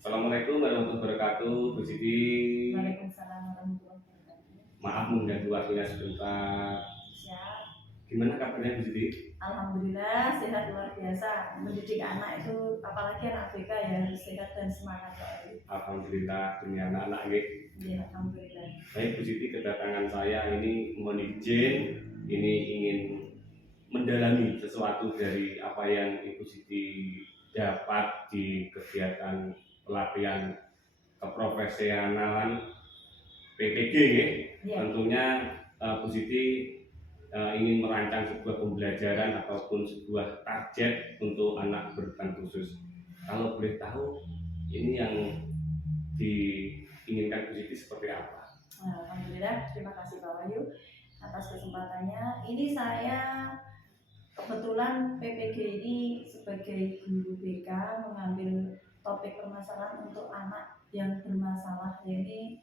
Assalamualaikum warahmatullahi wabarakatuh, Bu Siti. Waalaikumsalam warahmatullahi wabarakatuh. Maaf mengganggu waktunya sebentar. Siap. Gimana kabarnya Bu Siti? Alhamdulillah sehat luar biasa. Mendidik anak itu apalagi anak BK ya harus sehat dan semangat sekali. Alhamdulillah dunia anak-anak nggih. Ya, alhamdulillah. Baik Bu Siti, kedatangan saya ini mohon izin, ini ingin mendalami sesuatu dari apa yang Ibu Siti dapat di kegiatan pelatihan keprofesionalan PPG nggih. Ya. Tentunya Bu Siti ingin merancang sebuah pembelajaran ataupun sebuah target untuk anak berkebutuhan khusus. Kalau boleh tahu ini yang diinginkan Bu Siti seperti apa? Alhamdulillah, terima kasih Pak Wahyu atas kesempatannya. Ini saya kebetulan PPG ini sebagai guru BK mengambil topik permasalahan untuk anak yang bermasalah. Jadi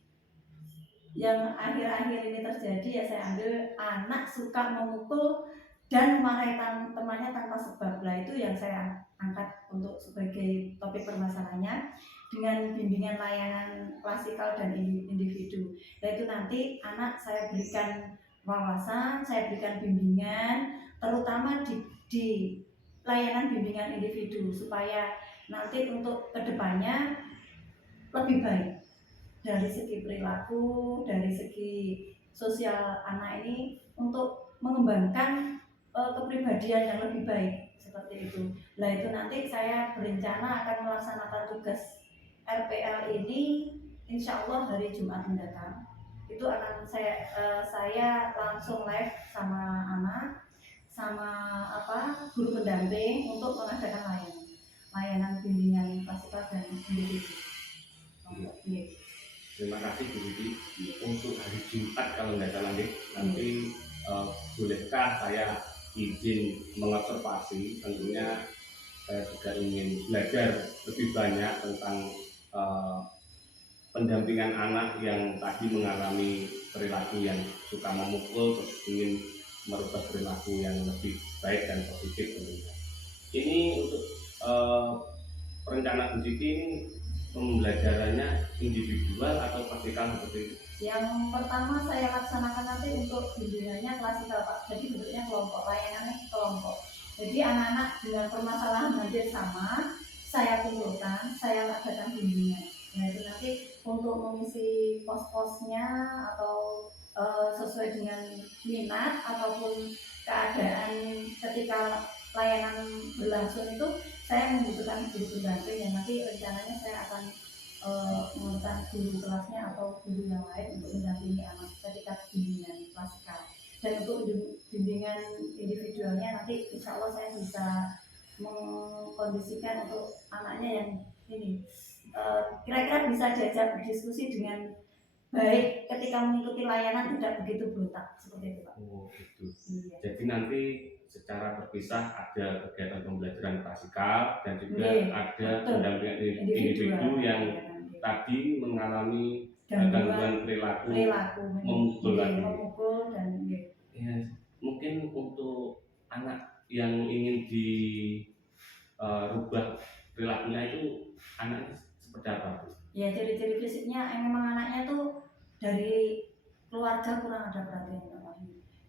yang akhir-akhir ini terjadi ya saya ambil anak suka memukul dan memarahi temannya tanpa sebab. Lah itu yang saya angkat untuk sebagai topik permasalahannya dengan bimbingan layanan klasikal dan individu. Nah itu nanti anak saya berikan wawasan, saya berikan bimbingan terutama di layanan bimbingan individu supaya nanti untuk kedepannya lebih baik dari segi perilaku, dari segi sosial anak ini untuk mengembangkan kepribadian yang lebih baik seperti itu. Nah itu nanti saya berencana akan melaksanakan tugas RPL ini insya Allah hari Jumat mendatang. Itu akan saya langsung live sama anak, sama guru pendamping untuk mengadakan layanan bimbingan klasikal dan individu. Terima kasih Bu Siti. Untuk hari Jumat kalau nggak salah nih, nanti bolehkah saya izin mengobservasi? Tentunya saya juga ingin belajar lebih banyak tentang pendampingan anak yang tadi mengalami perilaku yang suka memukul, terus ingin merubah perilaku yang lebih baik dan positif tentunya. Ini untuk rencana Bu Siti ini pembelajarannya individual atau klasikal seperti itu? Yang pertama saya laksanakan nanti untuk bimbingannya klasikal Pak. Jadi bentuknya kelompok, layanannya kelompok. Jadi anak-anak dengan permasalahan hampir sama, saya kumpulkan, saya lakukan bimbingan. Nah itu nanti untuk mengisi pos-posnya atau sesuai dengan minat ataupun keadaan ketika layanan berlangsung itu saya membutuhkan guru pendamping yang nanti rencananya saya akan menggunakan guru kelasnya atau guru yang lain untuk mendampingi anak ketika bimbingan klasikal. Dan untuk bimbingan individualnya nanti insya Allah saya bisa mengkondisikan untuk anaknya yang ini kira-kira bisa diajak berdiskusi dengan baik ketika mengikuti layanan, tidak begitu berontak seperti itu Pak. Oh gitu. Iya. Jadi nanti secara terpisah ada kegiatan pembelajaran klasikal dan juga ada pendampingan individu yang tadi mengalami gangguan perilaku memukul dan ya, mungkin untuk anak yang ingin dirubah perilakunya itu anaknya seperti apa Bu? Ya ciri-ciri fisiknya memang anaknya tuh dari keluarga kurang ada perhatian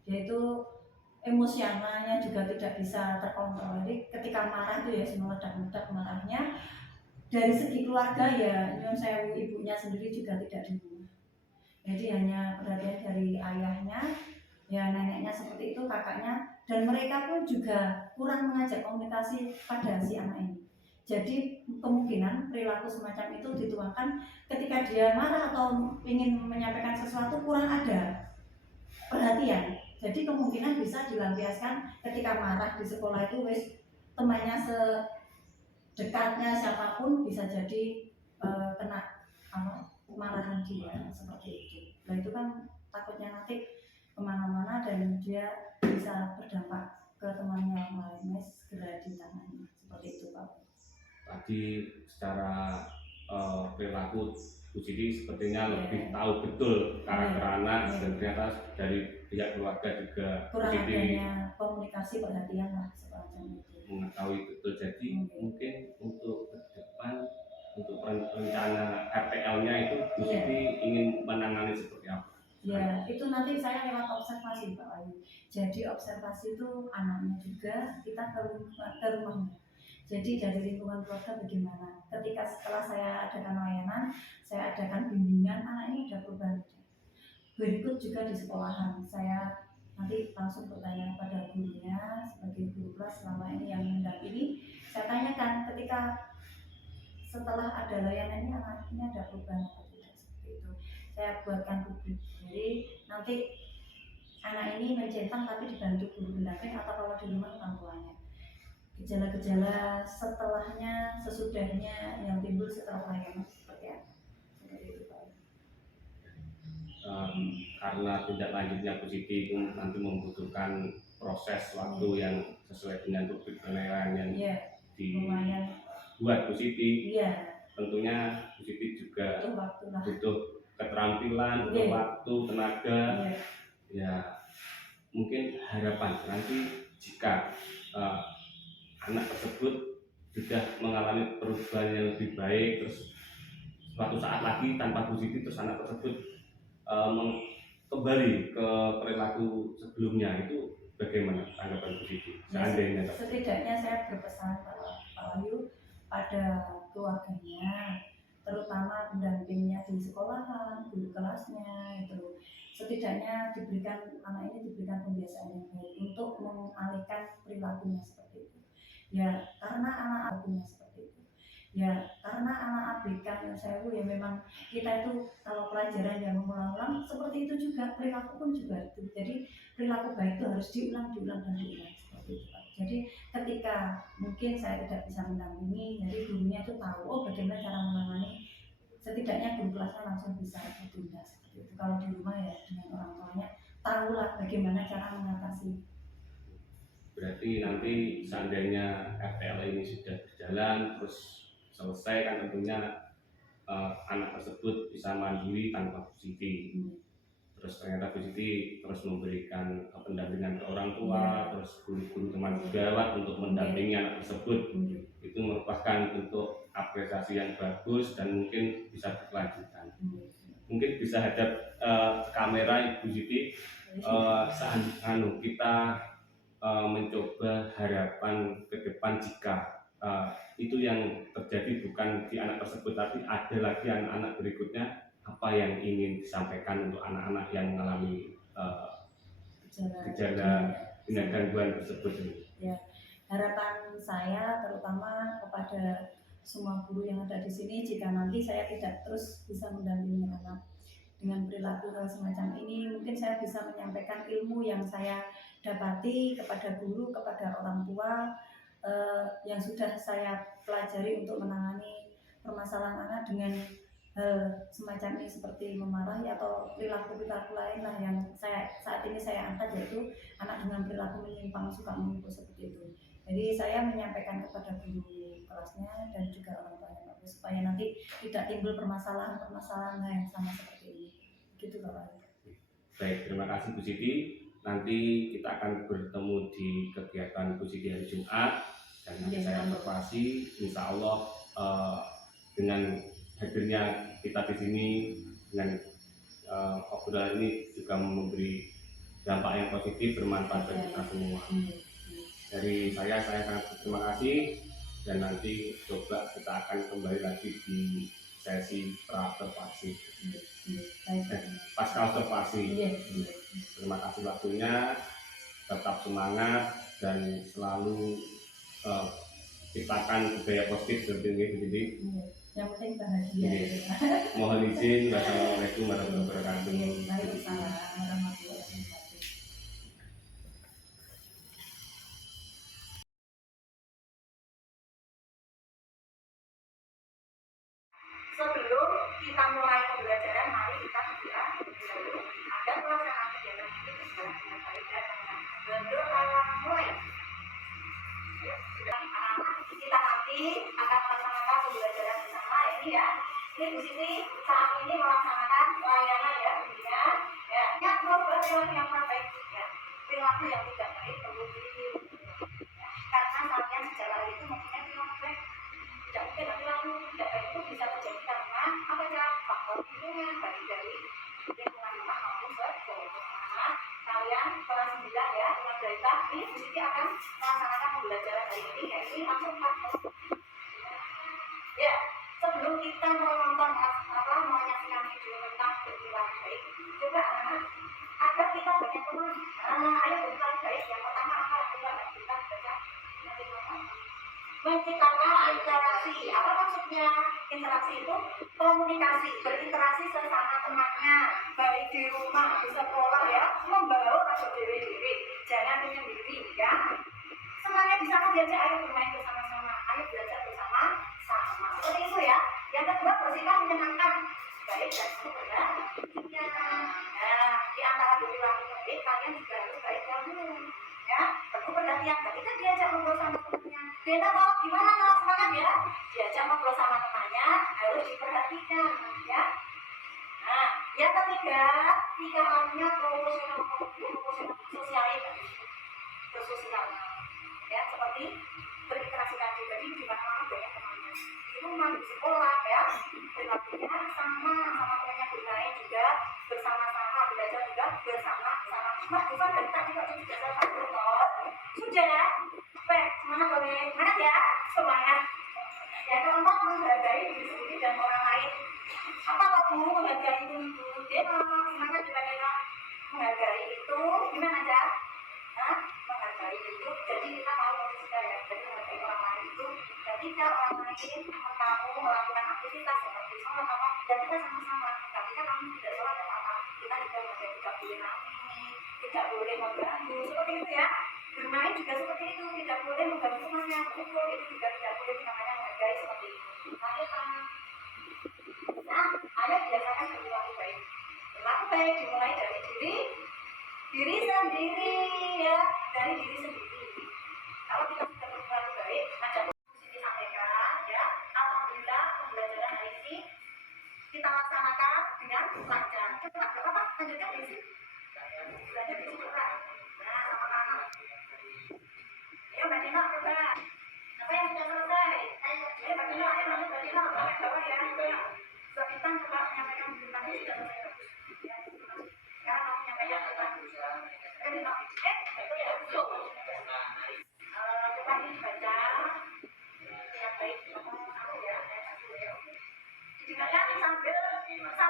yaitu emosionalnya juga tidak bisa terkontrol. Jadi ketika marah tuh ya meledak-ledak marahnya. Dari segi keluarga ya nyun sewu ibunya sendiri juga tidak diburu. Jadi hanya perhatian dari ayahnya, ya neneknya seperti itu, kakaknya, dan mereka pun juga kurang mengajak komunikasi pada si anak ini. Jadi kemungkinan perilaku semacam itu dituangkan ketika dia marah atau ingin menyampaikan sesuatu kurang ada perhatian. Jadi kemungkinan bisa dilampiaskan ketika marah di sekolah itu wis temannya sedekatnya siapapun bisa jadi kena kemarahan dia seperti itu. Nah itu kan takutnya nanti kemana-mana dan dia bisa berdampak ke temannya yang lainnya segera ditangani seperti itu Pak. Tadi secara perilaku Bu Siti sepertinya lebih tahu betul karakter anak dan ternyata dari pihak keluarga juga kurang adanya komunikasi perhatian lah semacam itu mengetahui betul. Jadi mungkin untuk ke depan untuk rencana RPL-nya itu Bu Siti ingin menangani seperti apa? Ya, itu nanti saya lewat observasi Pak Ayu. Jadi observasi itu anaknya juga kita ke rumahnya. Jadi dari lingkungan keluarga bagaimana? Ketika setelah saya adakan layanan, saya adakan bimbingan, anak ini ada perubahan. Berikut juga di sekolahan, saya nanti langsung bertanya pada gurunya sebagai guru kelas selama ini yang mendampingi. Saya tanyakan ketika setelah ada layanan ini anak ini ada perubahan atau tidak seperti itu. Saya buatkan publik. Jadi nanti anak ini mencentang tapi dibantu guru pendamping atau kalau di rumah orang tuanya. Gejala-gejala setelahnya, sesudahnya yang timbul setelah layanan seperti apa? Seperti itu Pak. Karena tindak lanjutnya Bu Siti itu nanti membutuhkan proses waktu yang sesuai dengan publik penilaian yang dibuat Bu Siti. Tentunya Bu Siti juga butuh keterampilan, butuh waktu, tenaga. Ya, mungkin harapan nanti jika anak tersebut sudah mengalami perubahan yang lebih baik, terus suatu saat lagi tanpa Bu Siti terus anak tersebut kembali ke perilaku sebelumnya, itu bagaimana tanggapan Bu Siti? Seandainya setidaknya saya berpesan Pak Wahyu pada keluarganya, terutama pendampingnya di sekolahan, guru kelasnya itu setidaknya diberikan anak ini diberikan pembiasaan yang baik untuk mengalihkan perilakunya seperti itu. Ya karena anak punya seperti itu. Ya karena anak ABK yang saya ya memang kita itu kalau pelajaran yang mengulang-ulang seperti itu juga perilaku pun juga itu. Jadi perilaku baik itu harus diulang seperti itu Pak. Jadi ketika mungkin saya tidak bisa mendampingi, jadi gurunya itu tahu bagaimana cara menangani, setidaknya guru kelasnya langsung bisa bertindak seperti itu. Kalau di rumah ya dengan orang tuanya tahulah bagaimana cara mengatasi. Berarti nanti seandainya RPL ini sudah berjalan terus selesai kan tentunya anak tersebut bisa mandiri tanpa Bu Siti. Terus ternyata Bu Siti terus memberikan pendampingan ke orang tua, terus guru-guru teman sejawat untuk mendampingi anak tersebut. Itu merupakan bentuk apresiasi yang bagus dan mungkin bisa berkelanjutan. Mungkin bisa hadap kamera Ibu Siti, kita mencoba harapan ke depan jika itu yang terjadi bukan di anak tersebut tapi ada lagi anak-anak berikutnya, apa yang ingin disampaikan untuk anak-anak yang mengalami gejala dengan gangguan tersebut? Ya, harapan saya terutama kepada semua guru yang ada di sini, jika nanti saya tidak terus bisa mendampingi anak dengan perilaku hal semacam ini, mungkin saya bisa menyampaikan ilmu yang saya dapati kepada guru, kepada orang tua yang sudah saya pelajari untuk menangani permasalahan anak dengan hal semacam ini seperti memarahi atau perilaku-perilaku lain lah yang saat ini saya angkat, yaitu anak dengan perilaku menyimpang, suka memukul seperti itu. Jadi saya menyampaikan kepada guru kelasnya dan juga orang tuanya supaya nanti tidak timbul permasalahan-permasalahan yang sama seperti ini. Gitu Pak. Baik, terima kasih Bu Siti. Nanti kita akan bertemu di kegiatan Bu Siti hari Jumat dan nanti saya observasi, insya Allah dengan hadirnya kita di sini dengan obrolan ini juga memberi dampak yang positif, bermanfaat bagi kita semua. Dari saya sangat berterima kasih dan nanti coba kita akan kembali lagi di sesi pra-observasi, pasca observasi. Terima kasih waktunya, tetap semangat dan selalu ciptakan budaya positif seperti ini. Yang penting bahagia. Mohon izin, wassalamualaikum warahmatullahi wabarakatuh. Waalaikumsalam warahmatullahi wabarakatuh. Sebelum kita mulai pembelajaran, mari kita berdoa dulu agar pelaksanaan kegiatan ini berjalan dengan baik dan berdoa mulai. Kita nanti akan melaksanakan pembelajaran bersama ini ya. Ini Bu Siti saat ini melaksanakan layanan ya, bimbingan ya. Yang berubah perilaku yang baik ya. Perilaku yang tidak baik perlu ditiru. Ya. Karena kalian sejak lahir itu mempunyai perilaku baik. Tidak mungkin perilaku tidak baik itu bisa kalian kelas 9 ya, dengan berita ini Bu Siti akan melaksanakan pembelajaran hari ini, yaitu langsung praktek. Ya, sebelum kita menonton menyaksikan video tentang berperilaku baik, coba agar kita banyak teman. Ayo berperilaku baik. Yang pertama apa? Coba kita baca. Menciptakan interaksi. Apa maksudnya? Interaksi itu komunikasi, berinteraksi sesama temannya, baik di rumah, di sekolah ya, membawa rasa dewi-dewi, jangan menyendiri ya. Semuanya di sana diajak, ayo bermain bersama-sama, ayo belajar bersama-sama. Seperti itu ya. Yang kedua, bersikap menyenangkan, baik dan sebenarnya. Nah, di antara perilaku baik, kalian juga harus baik kamu ya. Perlu perhatian. Ketika diajak ngobrol sama temannya, dia mau gimana mau semangat ya. Diajak ngobrol sama temannya harus diperhatikan ya. Nah, yang ketiga, tiga halnya proporsional sosialisasi, bersosial ya, seperti berinteraksi tadi. Jadi di mana-mana banyak temannya, di rumah, di sekolah ya, perilakunya sama temannya, bermain juga bersama-sama, belajar juga bersama-sama. Mas bukan dari tadi kok sudah saya sudah baik, semangat boleh, semangat ya, semangat. Yang keempat, menghargai diri sendiri dan orang lain. Apa kamu menghargai itu? Dia semangat juga kita menghargai itu gimana aja? Menghargai itu, jadi kita tahu posisi kita ya. Jadi menghargai orang lain itu ketika orang lain kamu melakukan aktivitas seperti sholat apa, dan kita sama-sama. Ketika kamu tidak sholat dan apa, kita juga menghargai, tidak boleh nangis, tidak boleh mengganggu, seperti itu ya. Bermain juga seperti itu, tidak boleh mengganggu temannya, pukul itu juga tidak boleh, namanya menghargai seperti itu. Nah, ayo biasakan berperilaku baik. Berlaku baik dimulai dari diri sendiri ya, dari diri sendiri. Kalau kita sudah berperilaku baik, ada posisi sampaikan ya. Alhamdulillah pembelajaran hari ini kita laksanakan dengan lancar. Coba apa? Lanjutkan di sini. Belajar di sini coba. Nah, sama-sama. Ayo Mbak Dino coba. Apa yang sudah selesai? Ayo Mbak Dino, ayo lanjut Mbak Dino. Sampai bawah ya. Mbak Bintang coba menyampaikan tentang ini sudah selesai. Sekarang kamu menyampaikan tentang Mbak Dino. Betul ya? Coba dibaca. Yang baik kamu ya. Dibaca sambil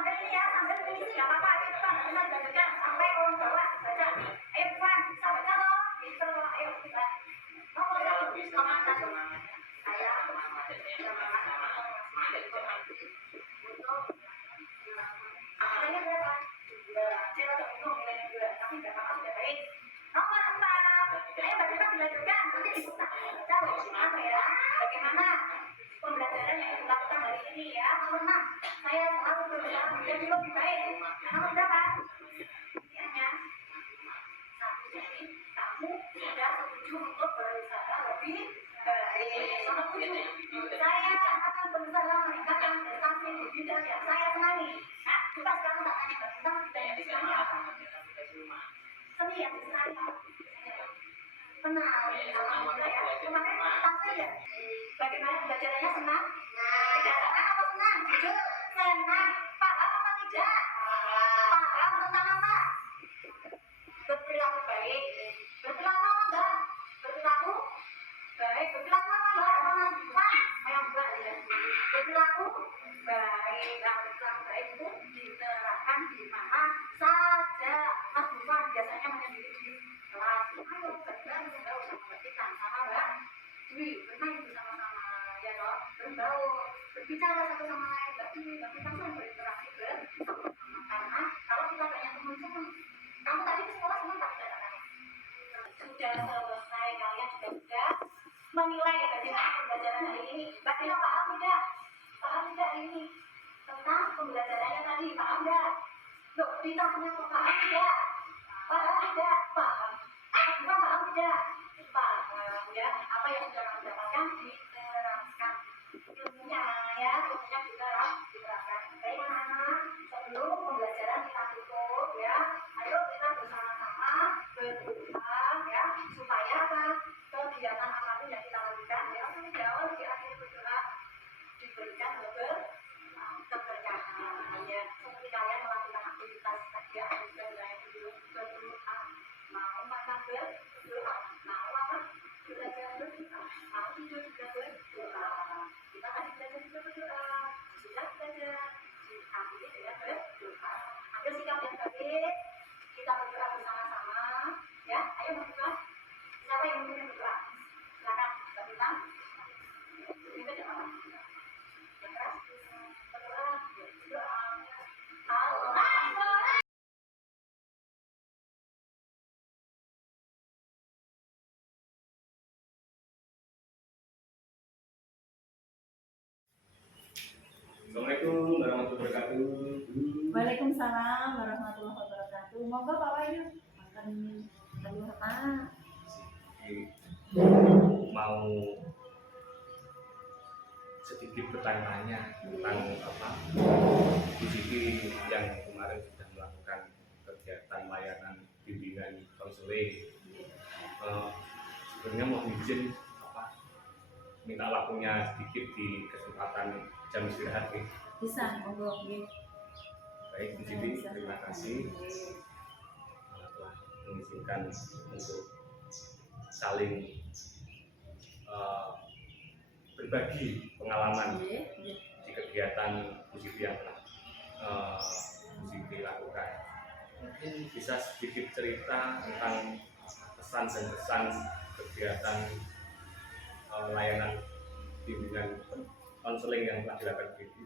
ini ya, sambil ini nggak apa-apa. Cepat, benar bacakan sampai kolom bawah baca. Ayo Puan, bisa baca loh. Bisa loh, ayo kita. Nomor satu. Saya angkatannya berapa? Saya rada bingung nilainya juga, tapi nggak apa-apa, sudah baik. Nomor 4. Ayo Mbak Dita dilanjutkan, nanti dibuka. Baca loh, apa ya? Bagaimana pembelajaran yang dilakukan hari ini ya? Nomor 6. Saya selalu berusaha menjadi lebih baik. Nomor berapa? Hanya satu. Jadi kamu sudah setuju untuk berusaha lebih baik. Nomor 7. Saya akan berusaha meningkatkan prestasi di bidang yang saya senangi. Nah, coba sekarang tak tanya Mbak Bintang, bidang yang disenangi apa? Seni yang disenangi apa? Senang. Alhamdulillah ya. Kemarin tafsir ya. Bagaimana pembelajarannya, senang? Tidak senang atau senang? Jujur, senang. Paham apa tidak? Paham tentang apa? Berperilaku baik. Berperilaku apa enggak? Berperilaku baik. Berperilaku apa enggak? Ayo enggak ya. Berperilaku baik. Nah, berperilaku baik itu diterapkan di mana saja. Mas Bukan biasanya menyendiri di kelas. Ayo berjalan berbaur sama Mbak Tika, sama Mbak Dwi, bermain bersama-sama ya toh, berbaur, berbicara satu sama lain. Mbak Dwi, Mbak Tika kan berinteraksi bersama. Karena kalau kita banyak teman-teman, kamu tadi ke sekolah semua tak ada. Sudah selesai, kalian sudah menilai bagaimana pembelajaran hari ini. Mbak Tina paham tidak? Paham tidak hari ini tentang pembelajarannya tadi? Paham tidak? Loh, ditanya paham tidak? Paham tidak? Paham. Bukan paham tidak? Paham ya. Apa yang sudah kamu dapatkan diterapkan. Ilmunya ya, ilmunya diterapkan. Baik anak-anak, sebelum pembelajaran kita tutup ya, ayo kita bersama-sama berdoa ya, supaya apa? Kegiatan apapun yang kita lakukan ya, di awal di akhir berdoa diberikan keberkahan ya. Seperti kalian melakukan aktivitas kerja dan lain sebelum berdoa Ayo berdoa. Siapa yang mau berdoa? Silakan, Mbak Bintang. Itu jangan apa? Yang keras. Berdoa. Doa. Allah. Assalamualaikum warahmatullahi wabarakatuh. Waalaikumsalam warahmatullahi wabarakatuh. Monggo Pak Wahyu makan dulu apa? Mau sedikit bertanya tentang apa Bu Siti yang kemarin sudah melakukan kegiatan layanan bimbingan konseling. Sebenarnya mau izin apa minta waktunya sedikit di kesempatan jam istirahat nih. Bisa, monggo nggih. Baik Bu Siti, terima kasih telah mengizinkan untuk saling berbagi pengalaman di kegiatan Bu Siti yang telah Bu Siti lakukan. Mungkin bisa sedikit cerita tentang pesan dan kesan kegiatan layanan bimbingan konseling yang telah dilakukan Bu Siti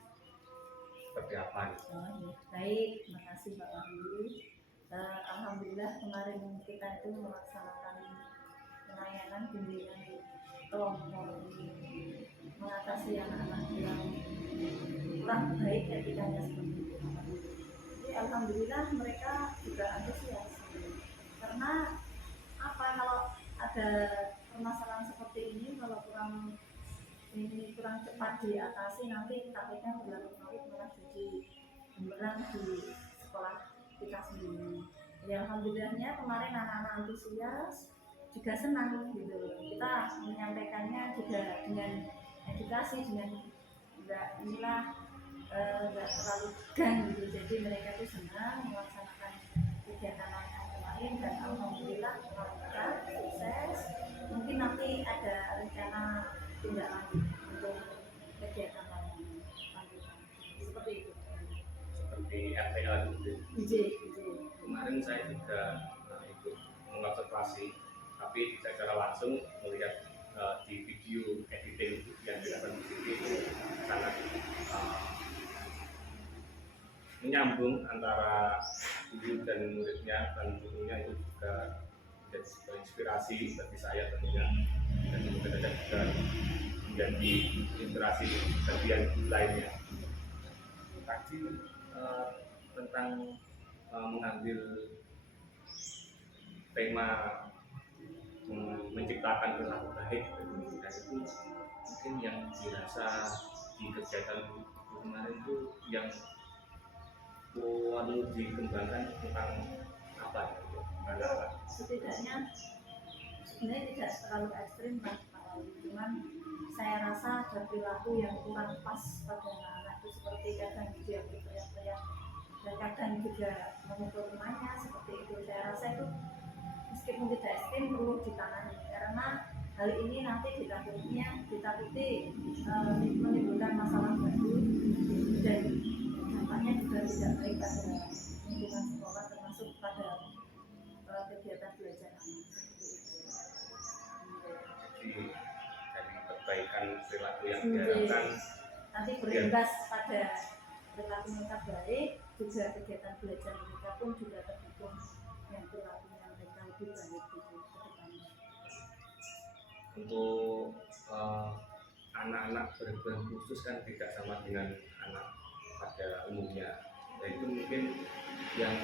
seperti apa nih? Oh, iya. Baik, terima kasih Pak Wahyu. Alhamdulillah kemarin kita itu melaksanakan pelayanan bimbingan kelompok mengatasi anak-anak yang kurang baik etikanya seperti itu. Jadi alhamdulillah mereka juga antusias karena apa, kalau ada permasalahan seperti ini, kalau kurang cepat diatasi, nanti takutnya berlarut-larut malah jadi bumerang di sekolah kita sendiri. Ya alhamdulillahnya kemarin anak-anak antusias juga senang gitu. Kita menyampaikannya juga dengan edukasi, dengan enggak terlalu tegang gitu. Jadi mereka tuh senang melaksanakan kegiatan lain dan alhamdulillah mereka sukses. Mungkin nanti ada rencana tindak lanjut untuk kegiatan lain lanjutan seperti itu. Seperti RPL gitu. Kemarin saya juga ikut mengobservasi, tapi secara langsung melihat di video editing yang dilakukan di sini itu sangat menyambung antara guru dan muridnya, dan tentunya itu juga menjadi sebuah inspirasi bagi saya tentunya, dan semoga juga menjadi inspirasi bagi yang lainnya. Tadi tentang mengambil tema menciptakan perilaku baik, dan itu mungkin yang dirasa di kegiatan kemarin itu yang perlu dikembangkan tentang apa ya? Setidaknya sebenarnya tidak terlalu ekstrim Pak Wahyu, cuman saya rasa ada perilaku yang kurang pas pada anak-anak itu, seperti kadang dia berteriak-teriak dan kadang juga memukul rumahnya seperti itu. Saya rasa itu meskipun tidak ekstrim perlu ditangani, karena hal ini nanti ditakuti menimbulkan masalah baru dan dampaknya juga tidak baik pada lingkungan sekolah, termasuk pada kegiatan belajar anak seperti itu. Jadi dari perbaikan perilaku yang diharapkan nanti berimbas pada perilaku mereka baik, juga kegiatan belajar mereka pun juga terdukung yang perilakunya mereka lebih baik gitu ke depannya. Untuk anak-anak berkebutuhan khusus kan tidak sama dengan anak pada umumnya. Dan itu mungkin yang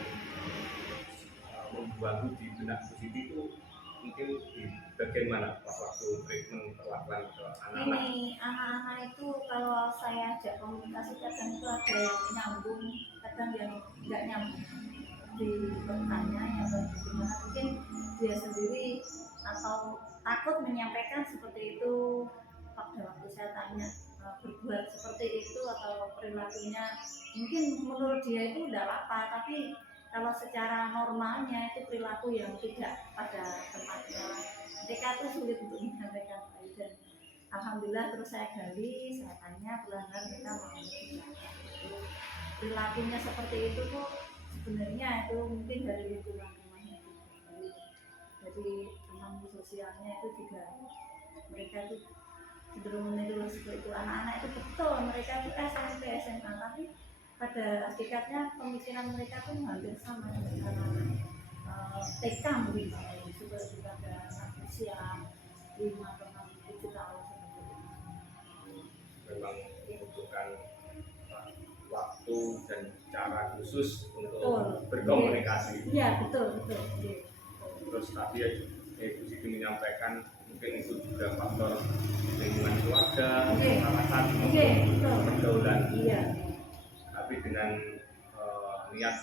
membantu di benak Bu Siti itu mungkin di bagian mana pas waktu treatment perlakuan ke anak-anak? Ini anak-anak itu kalau saya ajak komunikasi kadang itu ada yang nyambung, kadang yang nggak nyambung di pertanyaan atau bagaimana, mungkin dia sendiri atau takut menyampaikan seperti itu. Pada waktu saya tanya berbuat seperti itu atau perilakunya mungkin menurut dia itu tidak apa, tapi kalau secara normalnya itu perilaku yang tidak pada tempatnya, mereka itu sulit untuk menyampaikan. Dan alhamdulillah terus saya gali, saya tanya, pelan-pelan mereka mau perilakunya seperti itu tuh sebenarnya itu mungkin dari lingkungan rumahnya juga. Jadi sosialnya itu juga mereka itu cenderung meniru seperti itu. Anak-anak itu betul mereka itu SMP SMA, tapi pada hakikatnya pemikiran mereka pun hampir sama dengan anak TK mungkin seperti pada anak usia 5 atau 7 tahun seperti itu. Memang membutuhkan waktu dan cara khusus untuk Betul. berkomunikasi. Iya betul betul. Iya. Terus tadi ya Ibu Siti menyampaikan mungkin itu juga faktor lingkungan keluarga, salah satu pergaulan. Iya. Tapi dengan niat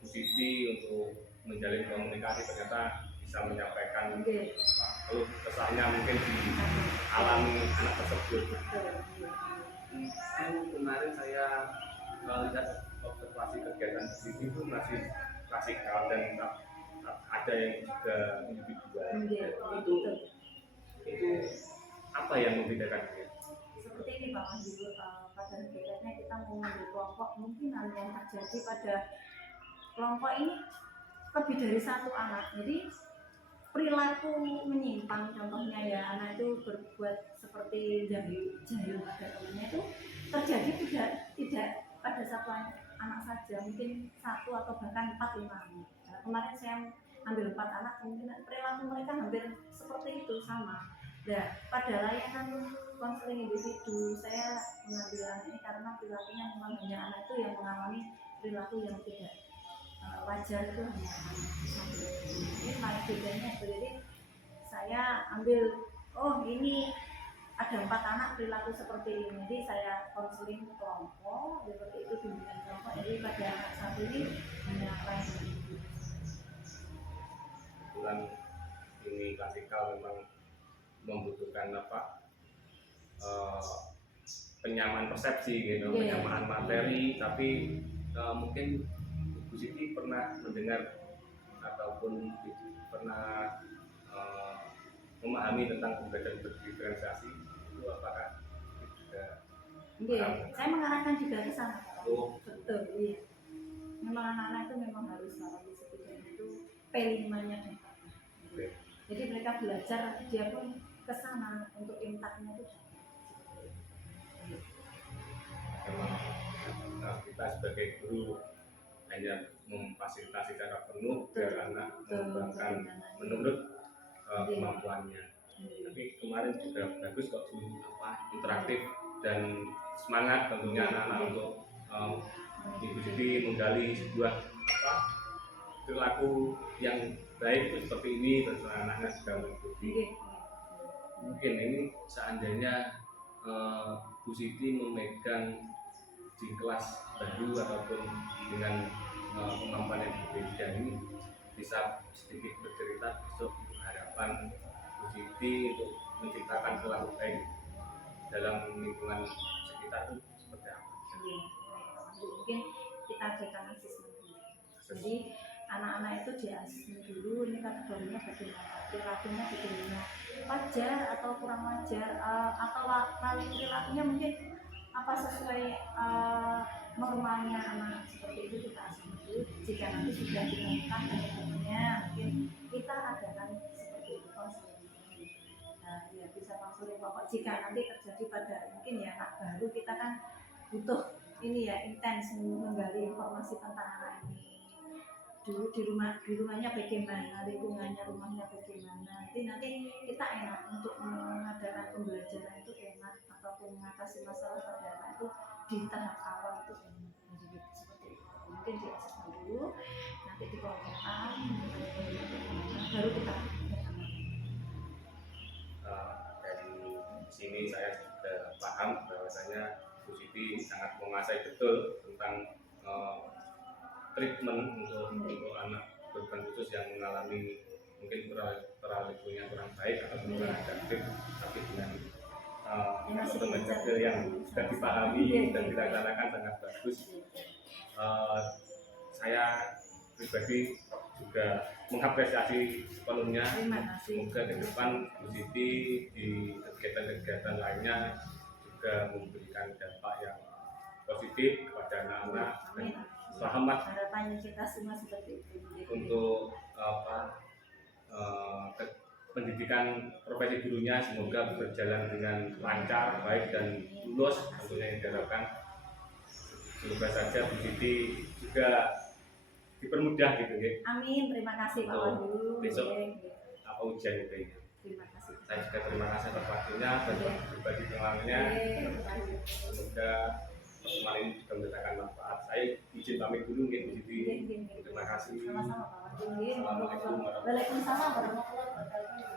Bu Siti untuk menjalin komunikasi ternyata bisa menyampaikan keluh kesahnya mungkin dialami anak tersebut. Itu kemarin saya lihat observasi kegiatan Bu Siti itu masih klasikal dan ada yang juga individual. Itu apa yang membedakan dia? Seperti ini Pak Mandu, pada hakikatnya kita mau mengambil kelompok, mungkin hal yang terjadi pada kelompok ini lebih dari satu anak. Jadi perilaku menyimpang, contohnya ya anak itu berbuat seperti jahil pada temannya itu terjadi tidak pada satu anak saja, mungkin satu atau bahkan 4-5 anak. Nah, kemarin saya ambil 4 anak, mungkin perilaku mereka hampir seperti itu sama. Nah, pada layanan konseling individu saya mengambil anak ini karena perilakunya memang hanya anak itu yang mengalami perilaku yang tidak wajar, itu hanya anak satu. Ini malah bedanya. Jadi saya ambil, oh ini ada 4 anak perilaku seperti ini, jadi saya konseling kelompok seperti itu, bimbingan kelompok. Jadi pada anak satu ini hanya layanan individu. Kebetulan ini klasikal memang membutuhkan penyamaan persepsi gitu, penyamaan materi, tapi mungkin Bu Siti pernah mendengar ataupun pernah memahami tentang pembelajaran berdiferensiasi itu apakah juga? Saya mengarahkan juga ke sana. Oh. Betul, iya. Memang anak-anak itu memang harus melalui setidaknya itu P5-nya. Jadi mereka belajar, dia pun ke sana untuk imtaknya itu. Memang kita sebagai guru hanya memfasilitasi secara penuh biar anak mengembangkan menurut kemampuannya. Tapi kemarin juga bagus kok interaktif dan semangat tentunya anak-anak untuk Ibu Siti menggali sebuah perilaku yang baik itu seperti ini, terus anak-anak sudah mengikuti. Mungkin ini seandainya Bu Siti memegang di kelas baru ataupun dengan kemampuan yang berbeda ini, bisa sedikit bercerita besok harapan Bu Siti untuk menciptakan perilaku baik dalam lingkungan sekitar itu seperti apa? Mungkin kita adakan asesmen dulu. Jadi anak-anak itu di asesmen dulu, ini kategorinya bagaimana, perilakunya bagaimana, wajar atau kurang wajar, atau perilakunya mungkin apa sesuai normalnya anak, seperti itu kita asesmen dulu. Jika nanti sudah ditemukan penyebabnya, mungkin kita adakan seperti itu konseling. Nah, ya bisa konseling pokok. Jika nanti terjadi pada mungkin ya anak baru, kita kan butuh ini ya intens menggali informasi tentang anak ini. Dulu di rumahnya bagaimana, lingkungannya rumahnya bagaimana. Nanti kita enak untuk mengadakan pembelajaran itu enak, ataupun mengatasi masalah pada anak itu di tahap awal itu enak. Jadi seperti itu. Mungkin di asesmen dulu, nanti dikelompokkan, baru kita dari sini saya sudah paham bahwasanya Bu Siti sangat menguasai betul tentang treatment untuk anak berkebutuhan khusus yang mengalami mungkin perilakunya kurang baik atau kurang adaptif, tapi dengan metode yang sudah dipahami dan dilaksanakan sangat bagus. Saya pribadi juga mengapresiasi sepenuhnya. Semoga ke depan Bu Siti di kegiatan-kegiatan lainnya juga memberikan dampak yang positif kepada anak-anak dan selamat harapannya kita semua seperti itu. untuk pendidikan profesi gurunya semoga berjalan dengan lancar, baik dan lulus tentunya yang diharapkan. Semoga saja Bu Siti juga dipermudah gitu ya. Amin, terima kasih Pak Untuk Wahyu. besok. Nggih, Apa ujian itu ya. terima kasih. Saya juga terima kasih atas waktunya dan berbagi pengalamannya. Nggih, Pak Wahyu. Semoga pertemuan ini juga mendatangkan manfaat. Saya izin pamit dulu nih Bu Siti. Nggih, nggih, nggih. Terima kasih. Sama-sama Pak Wahyu. Nggih, Assalamualaikum warahmatullahi wabarakatuh. Waalaikumsalam warahmatullahi wabarakatuh.